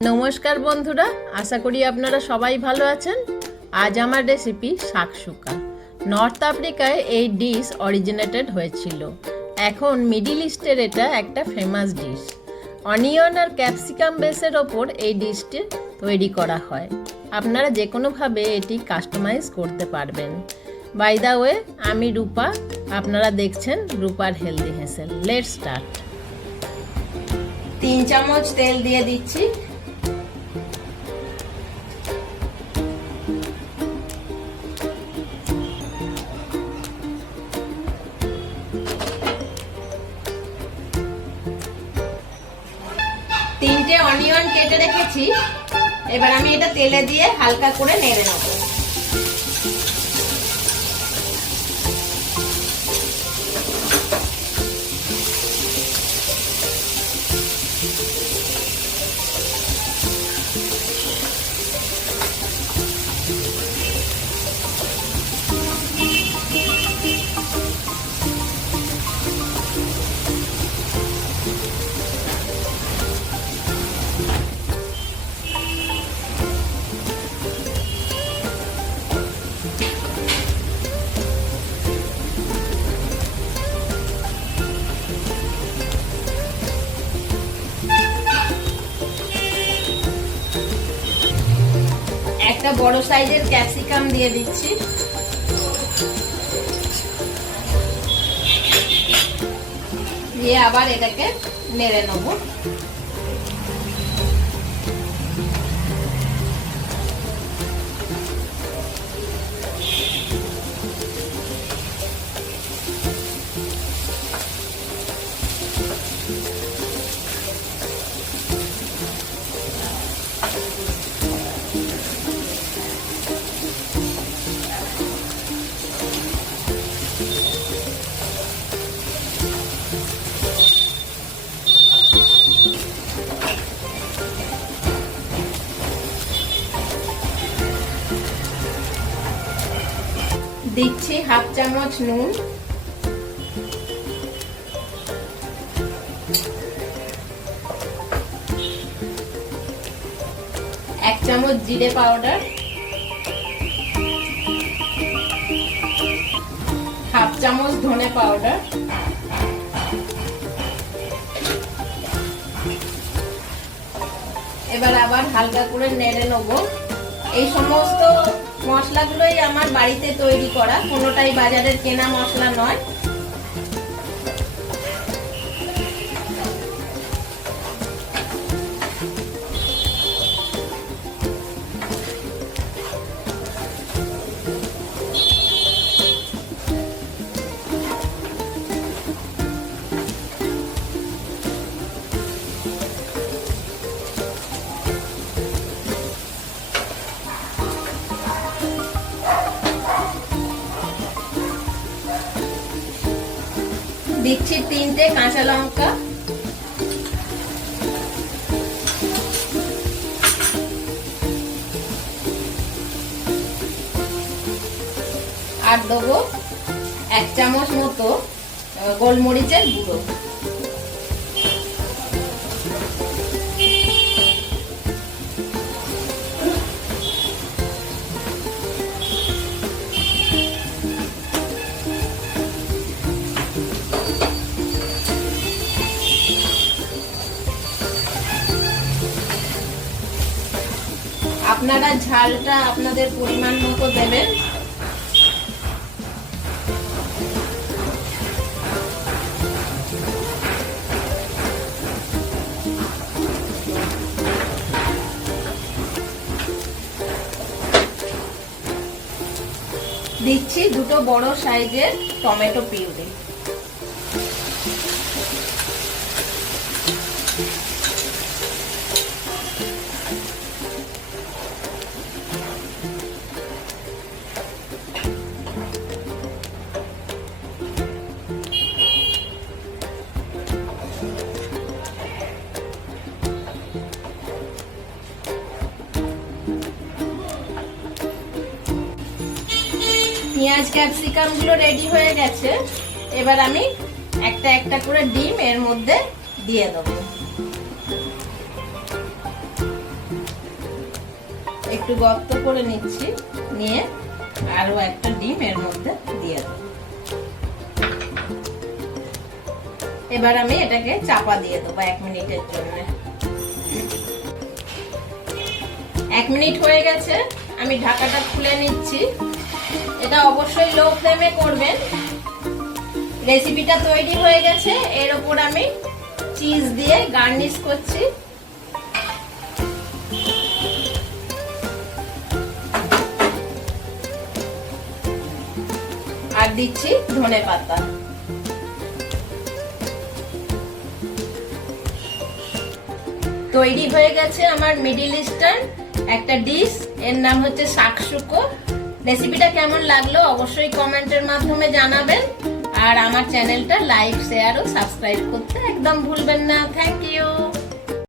নমস্কার বন্ধুরা, আশা করি আপনারা সবাই ভালো আছেন। আজ আমার রেসিপি শাকসুকা। নর্থ আফ্রিকায় এই ডিশ অরিজিনেটেড হয়েছিল। এখন মিডিল ইস্টের এটা একটা ফেমাস ডিশ। অনিয়ন আর ক্যাপসিকাম বেসের ওপর এই ডিশটি তৈরি করা হয়। আপনারা যে কোনোভাবে এটি কাস্টমাইজ করতে পারবেন। বাই দ্য ওয়ে, আমি রূপা, আপনারা দেখছেন রূপার হেলদি হেসেল। Let's start. 3 চামচ তেল দিয়ে দিচ্ছি। তিনটে অনিয়ন কেটে রেখেছি। এবার আমি এটা তেলে দিয়ে হালকা করে নেড়ে নেব। একটা বড় সাইজের ক্যাপসিকাম দিয়ে দিচ্ছি। দিয়ে আবার এটাকে নেড়ে নেব। দিচ্ছি হাফ চামচ নুন, 1 চামচ জিরে পাউডার, হাফ চামচ ধনে পাউডার, এবার আবার হালকা করে নেড়ে নেব। এই সমস্ত মশলাগুলোই আমার বাড়িতে তৈরি করা, কোনোটাই বাজারের কেনা মশলা নয়। দিচ্ছি 3টে কাঁচা লঙ্কা, আর দেবো 1 চামচ মতো গোলমরিচের গুঁড়ো। আপনারা ঝালটা আপনাদের পরিমাণ মতো দেবেন। দিচ্ছি 2টো বড় সাইজের টমেটো পিউরি। পেঁয়াজ ক্যাপসিকাম গুলো রেডি হয়ে গেছে। এবার আমি একটা একটা করে ডিম এর মধ্যে দিয়ে দেবো। একটু গর্ত করে নিচ্ছি, নিয়ে আরো একটা ডিম এর মধ্যে দিয়ে দেব। এবার আমি এটাকে চাপা দিয়ে দেবো 1 মিনিটের জন্য। 1 মিনিট হয়ে গেছে, আমি ঢাকাটা খুলে নিচ্ছি। এটা অবশ্যই লো ফ্লেমে করবেন। রেসিপিটা তৈরি হয়ে গেছে, এর উপর আমি চিজ দিয়ে গার্নিশ করছি। আর দিচ্ছি ধনেপাতা। তৈরি হয়ে গেছে আমার মিডল ইস্টার্ন একটা ডিশ, এর নাম হচ্ছে শাকসুকো। রেসিপিটা কেমন লাগলো অবশ্যই কমেন্টের মাধ্যমে জানাবেন। আর আমার চ্যানেলটা লাইক, শেয়ার ও সাবস্ক্রাইব করতে একদম ভুলবেন না। Thank you.